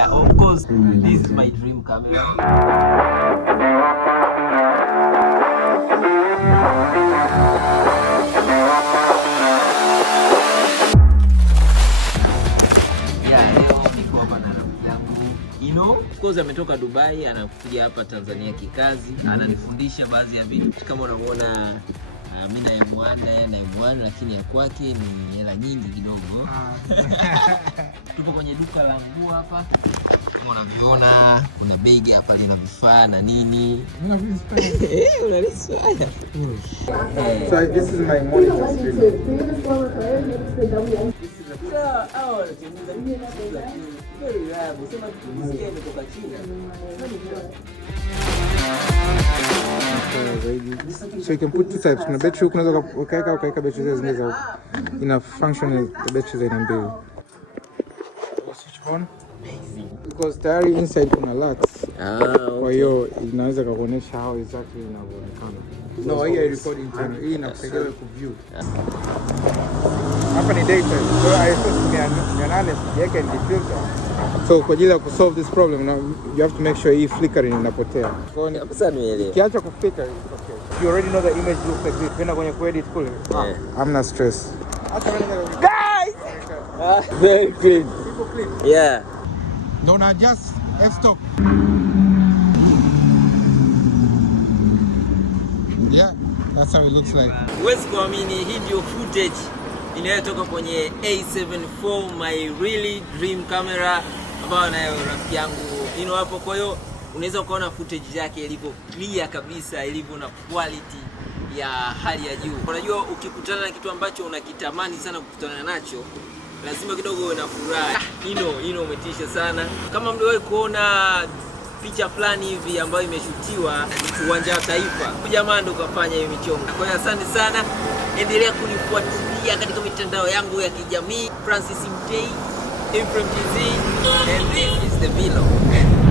Of course, this is my dream camera. Of course ametoka Dubai, anakuja hapa Tanzania kikazi, ananifundisha baadhi ya vitu kama unavyoona. Mimi na M1 lakini ya kwake ni hela nyingi kidogo. Tupo kwenye duka la nguo hapa. Kama unavyoona kuna begi hapa lina vifaa na nini. Unaliswaya. So this is my monitor screen. So you can put two types. Kuna battery unaweza ukaweka battery zingine ina function the battery ina mbili. Switch on. Because tayari inside kuna LUTs. Kwa hiyo inaweza kuonyesha how exactly inavyoonekana. No, hii I record internally. Hii inakusaidia ku view. Hapa ni daytime. So I suppose ni siweke ni filter. So kwa ajili ya kusolve this problem now you have to make sure hii flickering inapotea. So ni kabisa nielewe. Kiacha kuflicker okay. You already know the image looks like this. Kwenda kwenye edit kule. I'm not stressed. Guys! Very clean. People clean. Yeah. Don't adjust f-stop. Yeah, that's how it looks like. Huwezi kuamini hii ndio footage inayotoka kwenye A74 my really dream camera ambayo nayo rafiki yangu hapo. Kwa hiyo unaweza kuona footage yake ilivyo clear kabisa, ilivyo na quality ya hali ya juu. Unajua ukikutana na kitu ambacho unakitamani sana kukutana nacho, lazima kidogo uwe na furaha. Umetisha sana. Kama mliwahi kuona picha fulani hivi ambayo imeshutiwa uwanja wa Taifa, jamaa ndo kafanya hiyo michongo. Kwa hiyo asante sana, endelea kunifuatilia katika mitandao yangu ya kijamii. Francis Mtei, Ephraim TZ, and this is the vlog.